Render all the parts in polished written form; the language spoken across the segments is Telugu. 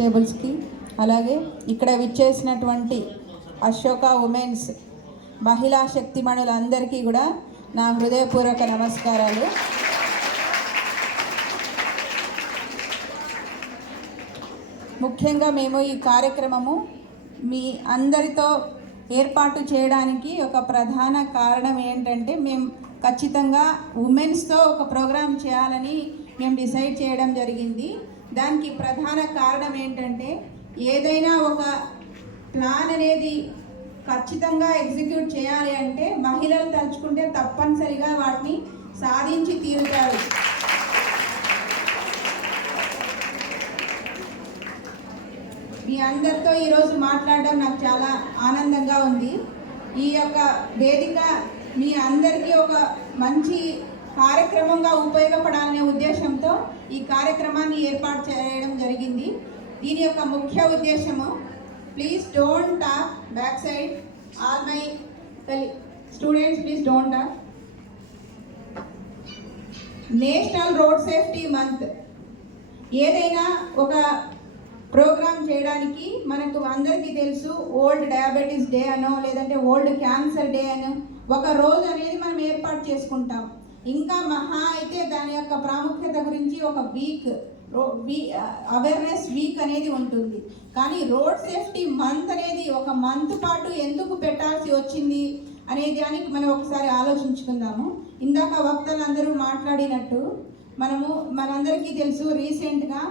టేబుల్స్కి అలాగే ఇక్కడ విచ్చేసినటువంటి అశోక ఉమెన్స్ మహిళా శక్తిమణులందరికీ కూడా నా హృదయపూర్వక నమస్కారాలు. ముఖ్యంగా మేము ఈ కార్యక్రమము మీ అందరితో ఏర్పాటు చేయడానికి ఒక ప్రధాన కారణం ఏంటంటే మేము ఖచ్చితంగా ఉమెన్స్తో ఒక ప్రోగ్రాం చేయాలని మేము డిసైడ్ చేయడం జరిగింది. దానికి ప్రధాన కారణం ఏంటంటే ఏదైనా ఒక ప్లాన్ అనేది ఖచ్చితంగా ఎగ్జిక్యూట్ చేయాలి అంటే మహిళలు తలుచుకుంటే తప్పనిసరిగా వాటిని సాధించి తీరుతారు. మీ అందరితో ఈరోజు మాట్లాడడం నాకు చాలా ఆనందంగా ఉంది. ఈ యొక్క వేదిక మీ అందరికీ ఒక మంచి కార్యక్రమంగా ఉపయోగపడాలనే ఉద్దేశంతో ఈ కార్యక్రమాన్ని ఏర్పాటు చేయడం జరిగింది. దీని యొక్క ముఖ్య ఉద్దేశము, please don't talk back side, all my students please don't talk. National road safety month ఏదైనా ఒక ప్రోగ్రామ్ చేయడానికి మనకు అందరికీ తెలుసు, వరల్డ్ డయాబెటీస్ డే అనో లేదంటే వరల్డ్ క్యాన్సర్ డే అనో ఒక రోజు అనేది మనం ఏర్పాటు చేసుకుంటాం. ఇంకా మహా అయితే దాని యొక్క ప్రాముఖ్యత గురించి ఒక అవేర్నెస్ వీక్ అనేది ఉంటుంది. కానీ రోడ్ సేఫ్టీ మంత్ అనేది ఒక మంత్ పాటు ఎందుకు పెట్టాల్సి వచ్చింది అనే దానికి మనం ఒకసారి ఆలోచించుకుందాము. ఇందాక వక్తలందరూ మాట్లాడినట్టు మనందరికీ తెలుసు, రీసెంట్గా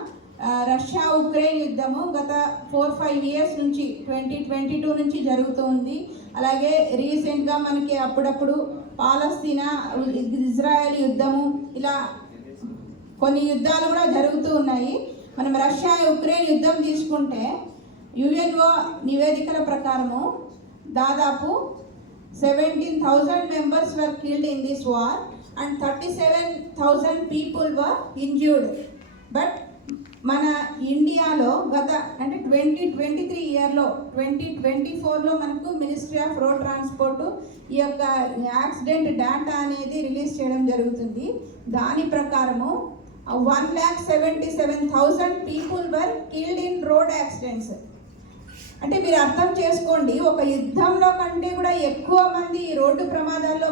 రష్యా ఉక్రెయిన్ యుద్ధము గత 4-5 ఇయర్స్ నుంచి 2022 నుంచి జరుగుతూ ఉంది. అలాగే రీసెంట్గా మనకి అప్పుడప్పుడు పాలస్తీనా ఇజ్రాయెల్ యుద్ధము, ఇలా కొన్ని యుద్ధాలు కూడా జరుగుతూ ఉన్నాయి. మనం రష్యా ఉక్రెయిన్ యుద్ధం తీసుకుంటే యుఎన్ఓ నివేదికల ప్రకారము దాదాపు 17,000 members were killed in this war and 37,000 people were injured. But మన ఇండియాలో గత అంటే 2023 ఇయర్లో 2024లో మనకు మినిస్ట్రీ ఆఫ్ రోడ్ ట్రాన్స్పోర్ట్ ఈ యొక్క యాక్సిడెంట్ డేటా అనేది రిలీజ్ చేయడం జరుగుతుంది. దాని ప్రకారము 1,77,000 people were killed in road accidents. అంటే మీరు అర్థం చేసుకోండి, ఒక యుద్ధంలో కంటే కూడా ఎక్కువ మంది ఈ రోడ్డు ప్రమాదాల్లో